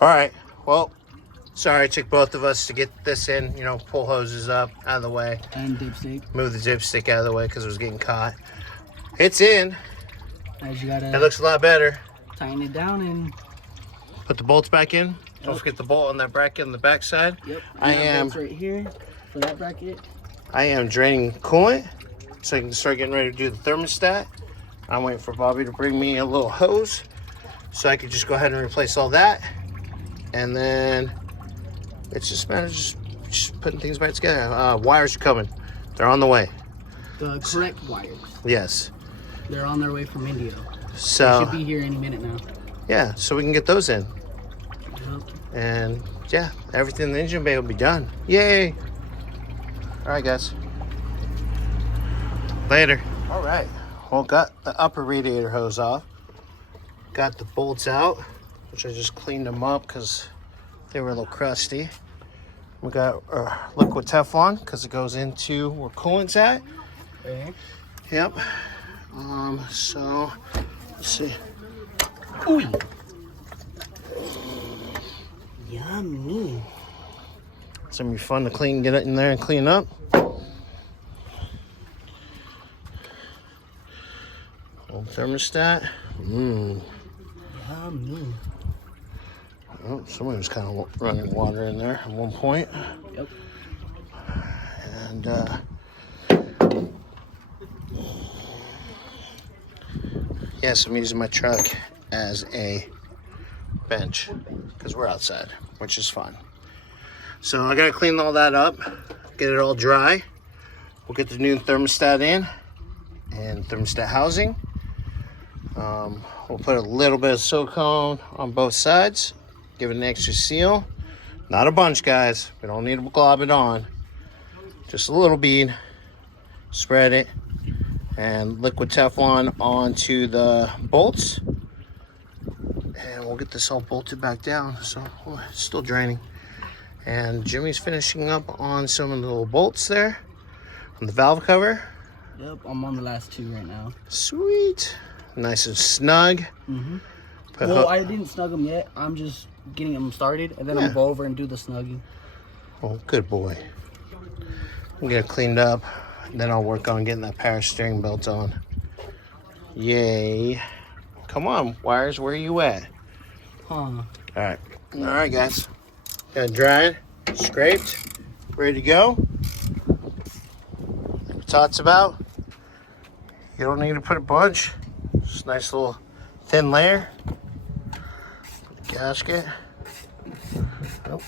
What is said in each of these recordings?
All right, well, sorry it took both of us to get this in, you know, pull hoses up out of the way. And dipstick. Move the dipstick out of the way because it was getting caught. It's in. As you gotta. It looks a lot better. Tighten it down and put the bolts back in. Yep. Don't forget the bolt on that bracket on the back side. Yep. I am right here for that bracket. I am draining coolant so I can start getting ready to do the thermostat. I'm waiting for Bobby to bring me a little hose so I could just go ahead and replace all that. And then it's just a matter of just putting things back together. Wires are coming. They're on the way. The correct wires. Yes. They're on their way from India. So they should be here any minute now. Yeah, so we can get those in. Yep. And yeah, everything in the engine bay will be done. Yay! All right, guys. Later. All right. Well, got the upper radiator hose off. Got the bolts out, which I just cleaned them up because they were a little crusty. We got liquid Teflon because it goes into where coolant's at. Okay. Yep. So let's see. Ooh. Yummy. It's gonna be fun to clean, get it in there and clean up. Old thermostat. Yummy. Oh, somebody was kind of running water in there at one point. Yep. And yes, I'm using my truck as a bench because we're outside, which is fine. So I gotta clean all that up, get it all dry. We'll get the new thermostat in and thermostat housing. We'll put a little bit of silicone on both sides, give it an extra seal. Not a bunch, guys. We don't need to glob it on. Just a little bead. Spread it. And liquid Teflon onto the bolts. And we'll get this all bolted back down. So, it's still draining. And Jimmy's finishing up on some of the little bolts there on the valve cover. Yep, I'm on the last two right now. Sweet. Nice and snug. Mm-hmm. Well, I didn't snug them yet. I'm just getting them started, and then I'll go over and do the snugging. Oh, good boy. I'm gonna clean it up, then I'll work on getting that power steering belt on. Yay. Come on, wires, where are you at? Huh. All right, guys. Got it dried, scraped, ready to go. Like we talked about, you don't need to put a bunch. Just a nice little thin layer. Put the gasket. Nope.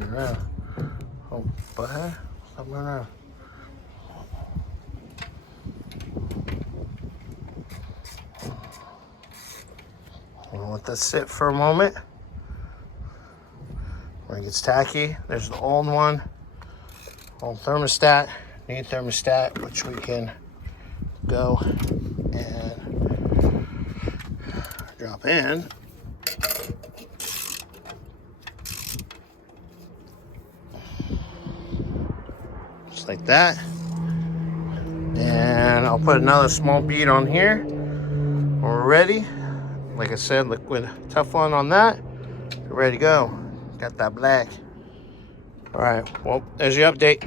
Around. Oh, butthead. Stop moving around. I'll let that sit for a moment. When it gets tacky, there's the old one. Old thermostat, new thermostat, which we can go and drop in. Just like that. And I'll put another small bead on here when we're ready. Like I said, liquid Teflon on that. We're ready to go. Got that black. All right, well, there's your update.